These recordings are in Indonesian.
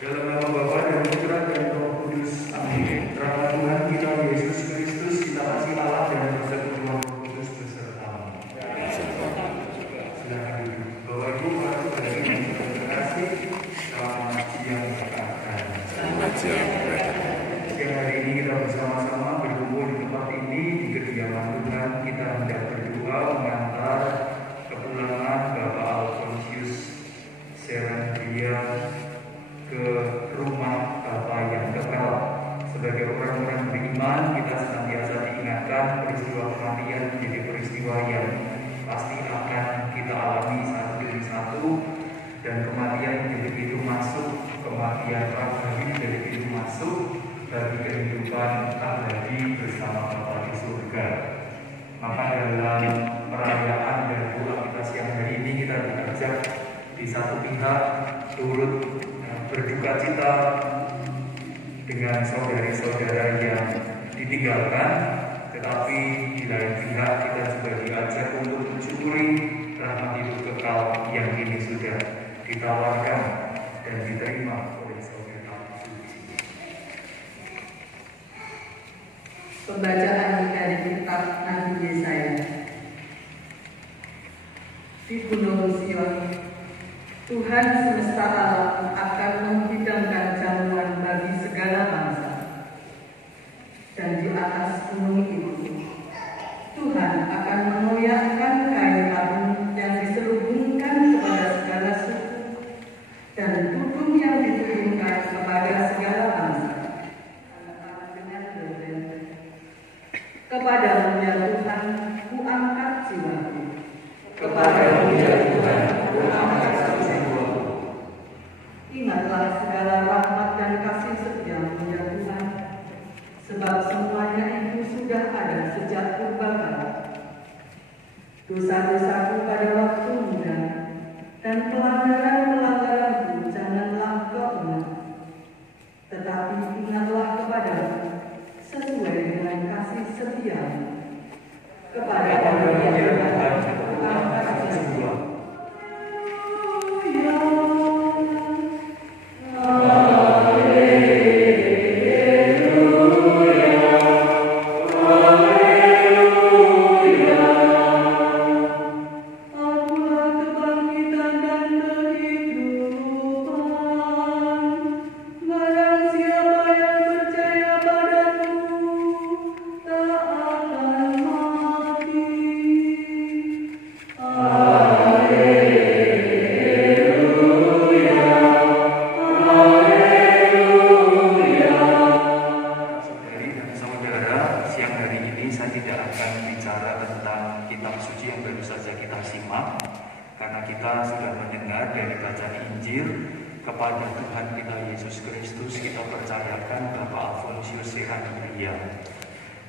Dalam nama Bapa dan Putra dan Roh Kudus. Amin. Rahmat Tuhan kita Yesus Kristus, kita kasih Allah dan persekutuan Roh Kudus besertamu. Silakan duduk. Bapak Ibu, para saudara yang terkasih, selamat siang rekan-rekan. Selamat siang rekan. Siang hari ini kita bersama-sama berkumpul di tempat ini di kediaman Tuhan. Kita hendak berdoa mengantar kepulangan Bapak Alfonsius Serandria ke rumah Bapa yang kekal. Sebagai orang-orang beriman, kita senantiasa diingatkan peristiwa kematian menjadi peristiwa yang pasti akan kita alami satu demi satu, dan kematian menjadi pintu masuk, kematian pribadi menjadi pintu masuk bagi kehidupan abadi bersama Bapa di surga. Maka dalam perayaan dan doa kita siang hari ini, kita diajak di satu pihak turut berduka cita dengan saudari-saudara yang ditinggalkan, tetapi di lain pihak kita juga diajak untuk mensyukuri rahmat hidup kekal yang kini sudah ditawarkan dan diterima oleh saudara suci. Pembacaan dari kitab Nabi Yesaya. Di Gunung Sion, Tuhan semesta alam akan menghidangkan jamuan bagi segala bangsa. Dan di atas gunung itu, Tuhan akan mengoyakkan kain abu yang diselubungkan kepada segala suku, dan tudung yang ditudungkan kepada segala bangsa. Kepadamu ya Tuhan, ku angkat jiwaku. Kepadamu ya Tuhan, ku angkat jiwaku. Ingatlah segala rahmat dan kasih setiamu ya Tuhan, sebab semuanya itu sudah ada sejak purbakala. Dosa-dosaku pada waktu muda dan pelanggaran-pelanggaranku janganlah kau ingat, tetapi ingatlah kepadaku sesuai dengan kasih setiamu. Kepadamu ya Tuhan, ku angkat jiwaku.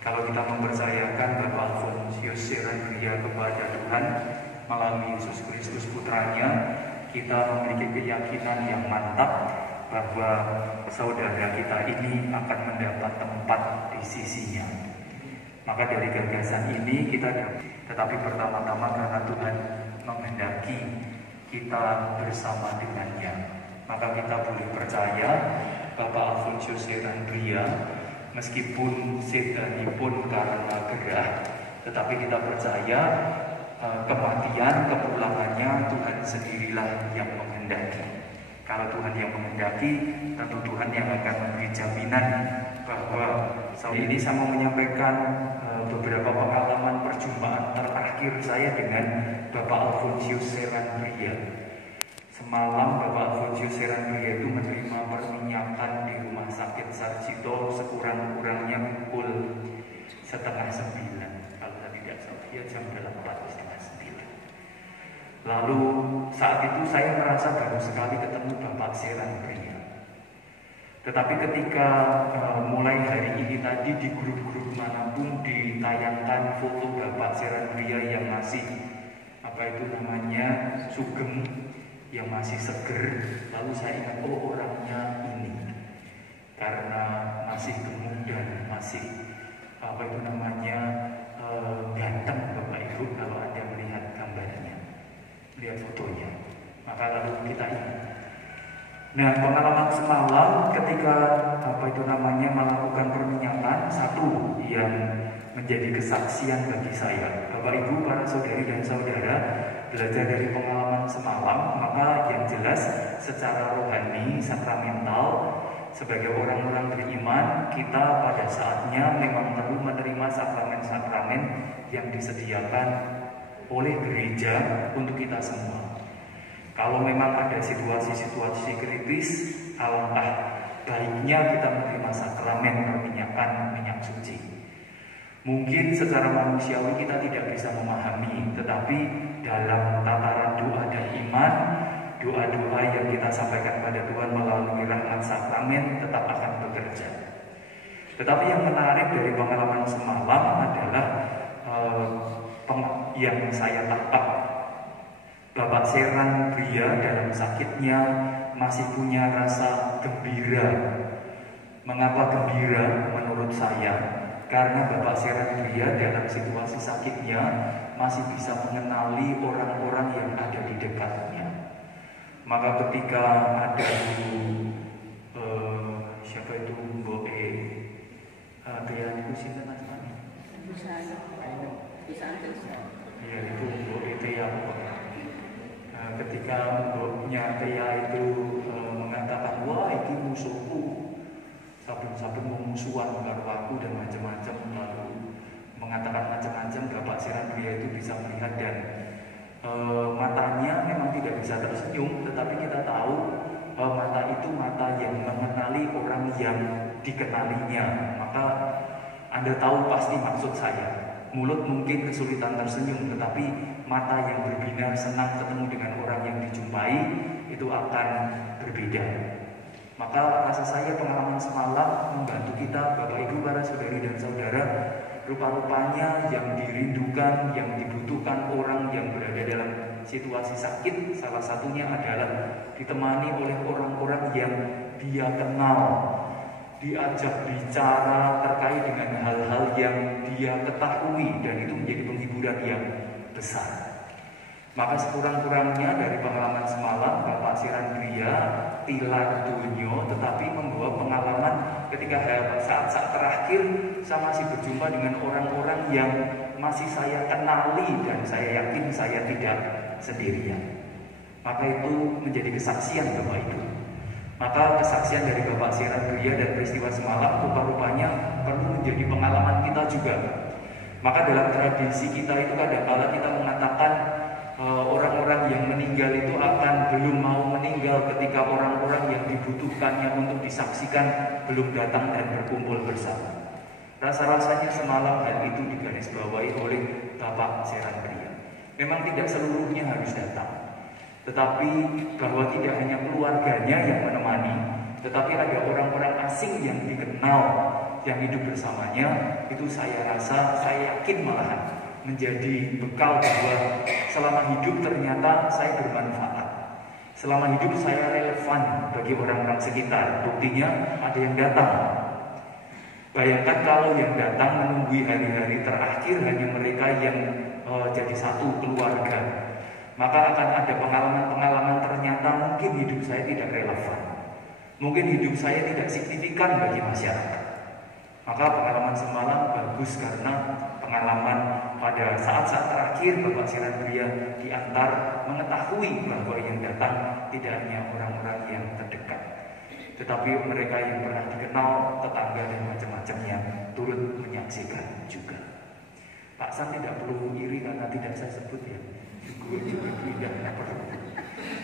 Kalau kita mempercayakan Bapak Alfonsius Serandria kepada Tuhan melalui Yesus Kristus Putranya, kita memiliki keyakinan yang mantap bahwa saudara kita ini akan mendapat tempat di sisinya. Maka dari gagasan ini tetapi pertama-tama karena Tuhan menghendaki kita bersama dengannya, maka kita boleh percaya Bapak Alfonsius Serandria meskipun sedanipun karena gerah, tetapi kita percaya kematian, kepulangannya Tuhan sendirilah yang menghendaki. Kalau Tuhan yang menghendaki, tentu Tuhan yang akan memberi jaminan bahwa saat ini saya mau menyampaikan beberapa pengalaman perjumpaan terakhir saya dengan Bapak Alfonsius Serandria. Semalam Bapak Alfonsius Serandria itu menerima perminyakan di Rumah Sakit Sarjito sekurang-kurangnya pukul 8:30. Kalau saya tidak salah, ya jam 8:30. Lalu saat itu saya merasa baru sekali ketemu Bapak Serandria. Tetapi ketika mulai hari ini tadi di grup-grup manapun ditayangkan foto Bapak Serandria yang masih sugeng, yang masih seger, lalu saya ingat, oh orangnya ini, karena masih gemuk dan masih ganteng Bapak Ibu kalau Anda melihat gambarnya, lihat fotonya, maka lalu kita ingat Nah, pengalaman semalam ketika melakukan perminyakan, satu yang menjadi kesaksian bagi saya, Bapak Ibu, para saudari dan saudara, belajar dari pengalaman semalam, maka yang jelas secara rohani, sakramental, sebagai orang-orang beriman, kita pada saatnya memang perlu menerima sakramen-sakramen yang disediakan oleh gereja untuk kita semua. Kalau memang ada situasi-situasi kritis, alangkah baiknya kita menerima sakramen perminyakan minyak suci. Mungkin secara manusiawi kita tidak bisa memahami, tetapi dalam tataran doa dan iman, doa-doa yang kita sampaikan pada Tuhan melalui rahmat sakramen tetap akan bekerja. Tetapi yang menarik dari pengalaman semalam adalah yang saya tangkap, Bapak Seran Bria dalam sakitnya masih punya rasa gembira. Mengapa gembira menurut saya? Karena Bapak Seran Bria dalam situasi sakitnya masih bisa mengenali orang-orang yang ada di dekatnya. Maka ketika ada siapa itu Mbok Tia itu sinten asmane? Iya, itu Mbok Tia. Ketika Mboknya Tia itu mengatakan, wah itu musuhku, saben-saben memusuhan karo aku dan macam-macam, lalu mengatakan macam-macam, Bapak Seran Bria itu bisa melihat dan matanya memang tidak bisa tersenyum, tetapi kita tahu mata itu mata yang mengenali orang yang dikenalinya. Maka Anda tahu pasti maksud saya. Mulut mungkin kesulitan tersenyum, tetapi mata yang berbinar senang ketemu dengan orang yang dijumpai itu akan berbeda. Maka rasa saya pengalaman semalam membantu kita, Bapak Ibu, para saudari dan saudara, rupa-rupanya yang dirindukan, yang dibutuhkan orang yang berada dalam situasi sakit, salah satunya adalah ditemani oleh orang-orang yang dia kenal, diajak bicara terkait dengan hal-hal yang dia ketahui, dan itu menjadi penghiburan yang besar. Maka sekurang-kurangnya dari pengalaman semalam, Bapak Seran Bria tilar dunyo, tetapi membawa pengalaman ketika saat-saat terakhir saya masih berjumpa dengan orang-orang yang masih saya kenali dan saya yakin saya tidak sendirian. Maka itu menjadi kesaksian Bapak Ibu. Maka kesaksian dari Bapak Seran Bria dan peristiwa semalam rupa-rupanya perlu menjadi pengalaman kita juga. Maka dalam tradisi kita itu kadang-kala kita mengatakan orang-orang yang meninggal itu akan belum mau meninggal ketika orang-orang yang dibutuhkannya untuk disaksikan belum datang dan berkumpul bersama. Rasa-rasanya semalam hal itu digarisbawahi oleh Bapak Seran Bria. Memang tidak seluruhnya harus datang, tetapi bahwa tidak hanya keluarganya yang menemani, tetapi ada orang-orang asing yang dikenal yang hidup bersamanya. Itu saya rasa, saya yakin malahan menjadi bekal bahwa selama hidup ternyata saya bermanfaat. Selama hidup saya relevan bagi orang-orang sekitar. Buktinya ada yang datang. Bayangkan kalau yang datang menunggu hari-hari terakhir hanya mereka yang jadi satu keluarga, maka akan ada pengalaman-pengalaman ternyata mungkin hidup saya tidak relevan, mungkin hidup saya tidak signifikan bagi masyarakat. Maka pengalaman semalam bagus karena pengalaman pada saat-saat terakhir Bapak Seran Bria diantar mengetahui bahwa yang datang tidak hanya orang-orang yang terdekat, tetapi mereka yang pernah dikenal, tetangga dan macam-macamnya turut menyaksikan juga. Pak San tidak perlu iri karena tidak saya sebut ya. Ibu tidak perlu.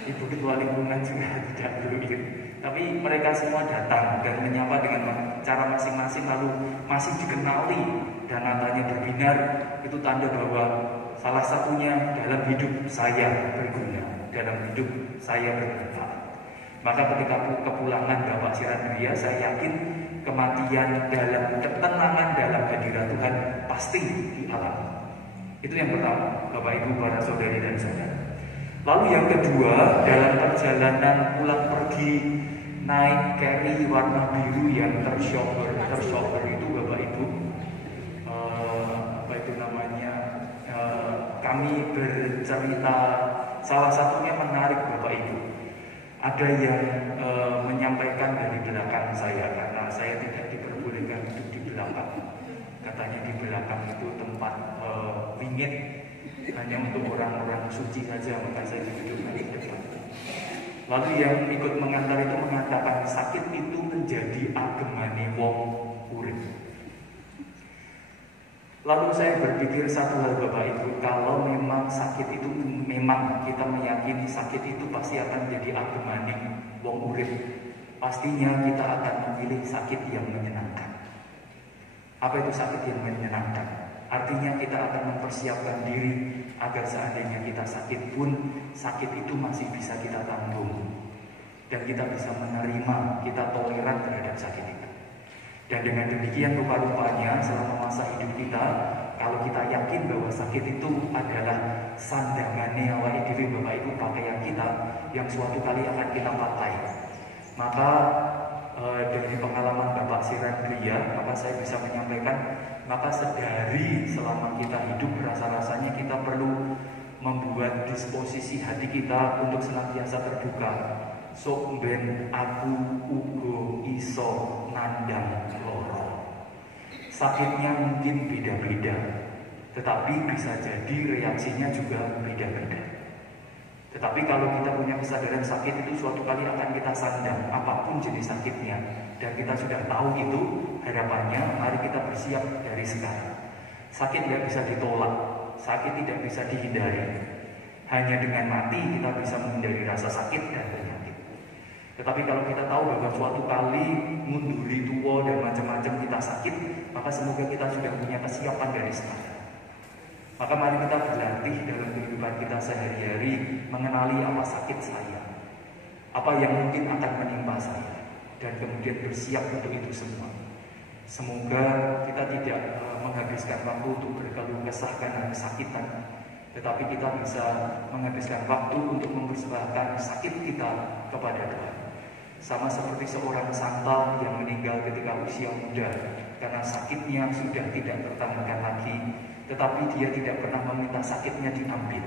Ibu Ketua Lingkungan juga tidak perlu iri. Tapi mereka semua datang dan menyapa dengan cara masing-masing, lalu masih dikenali dan matanya berbinar. Itu tanda bahwa salah satunya dalam hidup saya berguna, dalam hidup saya bermanfaat. Maka ketika kepulangan Bapak Seran Bria, saya yakin kematian dalam ketenangan dalam hadirat Tuhan pasti dialami. Itu yang pertama, Bapak Ibu, para saudari dan saudara. Lalu yang kedua, dalam perjalanan pulang pergi naik carry warna biru yang tershopper itu Bapak Ibu, kami bercerita, salah satunya menarik Bapak Ibu. Ada yang menyampaikan dari belakang saya, karena saya tidak diperbolehkan duduk di belakang. Katanya di belakang itu tempat wingit, hanya untuk orang-orang suci saja, maka saya duduk di depan. Lalu yang ikut mengantar itu mengatakan sakit itu menjadi agemane wong urip. Lalu saya berpikir satu hal Bapak Ibu, kalau memang sakit itu memang kita meyakini sakit itu pasti akan menjadi agemane wong urip, pastinya kita akan memilih sakit yang menyenangkan. Apa itu sakit yang menyenangkan? Artinya kita akan mempersiapkan diri agar seandainya kita sakit pun, sakit itu masih bisa kita tanggung. Dan kita bisa menerima, kita toleran terhadap sakit itu. Dan dengan demikian rupa-rupanya selama masa hidup kita, kalau kita yakin bahwa sakit itu adalah sandangannya awake dhewe Bapak Ibu, pakaian kita yang suatu kali akan kita pakai, maka dari pengalaman Bapak Siran Bria, maka saya bisa menyampaikan, maka sedari selama kita hidup rasa-rasanya kita perlu membuat disposisi hati kita untuk senantiasa terbuka. Sok ben aku ugo iso nandang loro. Sakitnya mungkin beda-beda, tetapi bisa jadi reaksinya juga beda-beda. Tetapi kalau kita punya kesadaran sakit itu suatu kali akan kita sandang, apapun jenis sakitnya, dan kita sudah tahu itu, harapannya mari kita bersiap dari sekarang. Sakit tidak bisa ditolak, sakit tidak bisa dihindari. Hanya dengan mati kita bisa menghindari rasa sakit dan penyakit. Tetapi kalau kita tahu bahwa suatu kali munduri tua dan macam-macam kita sakit, maka semoga kita sudah punya kesiapan dari sekarang. Maka mari kita berlatih dalam kehidupan kita sehari-hari mengenali apa sakit saya, apa yang mungkin akan menimpa saya, dan kemudian bersiap untuk itu semua. Semoga kita tidak menghabiskan waktu untuk berkeluh kesah karena kesakitan, tetapi kita bisa menghabiskan waktu untuk mempersembahkan sakit kita kepada Tuhan. Sama seperti seorang santa yang meninggal ketika usia muda karena sakitnya sudah tidak tertahankan lagi, tetapi dia tidak pernah meminta sakitnya diambil,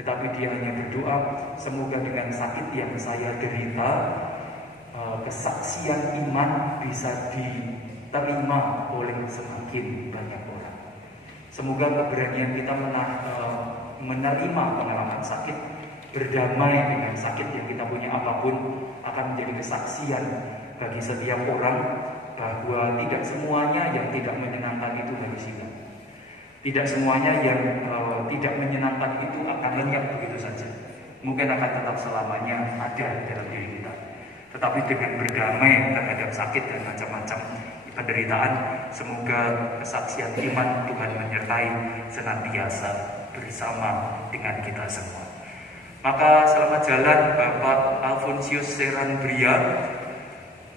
tetapi dia hanya berdoa, semoga dengan sakit yang saya derita, kesaksian iman bisa diterima oleh semakin banyak orang. Semoga keberanian kita menerima pengalaman sakit, berdamai dengan sakit yang kita punya apapun, akan menjadi kesaksian bagi setiap orang bahwa tidak semuanya yang tidak menyenangkan itu harus hilang. Tidak semuanya yang tidak menyenangkan itu akan lenyap begitu saja. Mungkin akan tetap selamanya ada dalam diri kita. Tetapi dengan berdamai terhadap sakit dan macam-macam penderitaan, semoga kesaksian iman Tuhan menyertai senantiasa bersama dengan kita semua. Maka selamat jalan Bapak Alfonsius Seran Bria,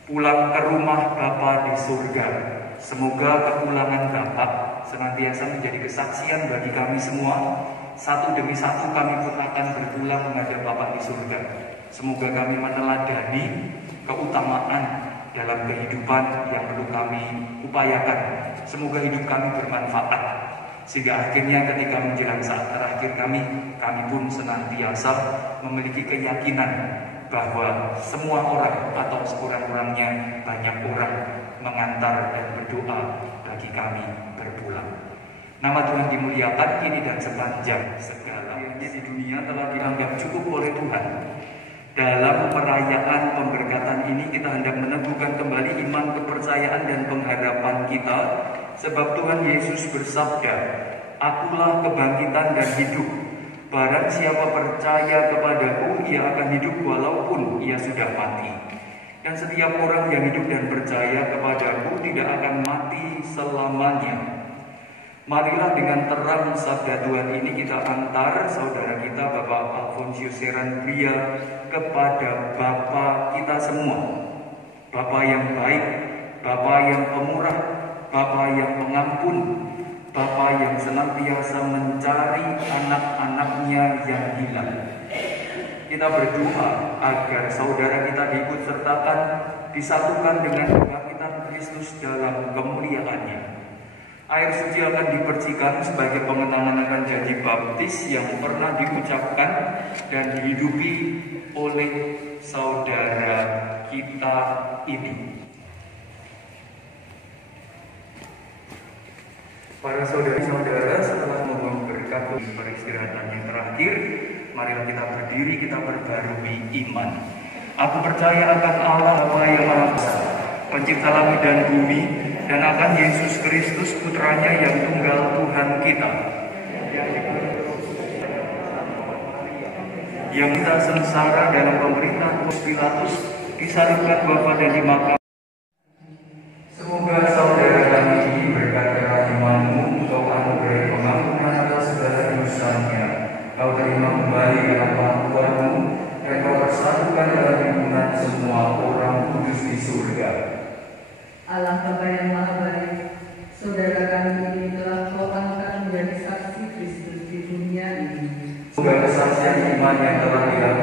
pulang ke rumah Bapa di surga. Semoga kepulangan Bapak senantiasa menjadi kesaksian bagi kami semua. Satu demi satu kami pun akan berpulang menghadap Bapak di surga. Semoga kami meneladani keutamaan dalam kehidupan yang perlu kami upayakan. Semoga hidup kami bermanfaat, sehingga akhirnya ketika menjelang saat terakhir kami pun senantiasa memiliki keyakinan bahwa semua orang atau sekurang-kurangnya banyak orang mengantar dan berdoa bagi kami berpulang. Nama Tuhan dimuliakan kini dan sepanjang segala di dunia telah dianggap cukup oleh Tuhan. Dalam perayaan pemberkatan ini kita hendak meneguhkan kembali iman, kepercayaan dan pengharapan kita, sebab Tuhan Yesus bersabda, "Akulah kebangkitan dan hidup. Barang siapa percaya kepadaku, ia akan hidup walaupun ia sudah mati. Dan setiap orang yang hidup dan percaya kepadaku tidak akan mati selamanya." Marilah dengan terang sabda Tuhan ini kita antar saudara kita Bapak Alfonsius Seran Bria kepada Bapa kita semua. Bapa yang baik, Bapa yang pemurah, Bapa yang pengampun, Bapa yang senantiasa mencari anak-anaknya yang hilang. Kita berdoa agar saudara kita diikut sertakan, disatukan dengan kebangkitan Kristus dalam kemuliaannya. Air suci akan dipercikan sebagai pengenangan akan janji baptis yang pernah diucapkan dan dihidupi oleh saudara kita ini. Para saudara-saudara, setelah memohon berkat peristirahatan yang terakhir, marilah kita berdiri, kita perbarui iman. Aku percaya akan Allah Bapa yang Maha Esa, Pencipta langit dan bumi, dan akan Yesus Kristus Putranya yang tunggal Tuhan kita, yang kita sengsara dalam pemerintahan Pontius Pilatus, disalibkan Bapa dan dimakamkan. Semoga saudara kami ini berkat imanmu untuk anugerah pengampunan atas segala dosanya, kau terima kembali dalam pangkuanmu, dan kau persatukan dalam lingkungan semua orang kudus di surga. Allah Bapa yang Maha Baik, saudara kami ini telah kau angkat menjadi saksi Kristus di dunia ini. Semoga kesaksian iman yang telah dilakukan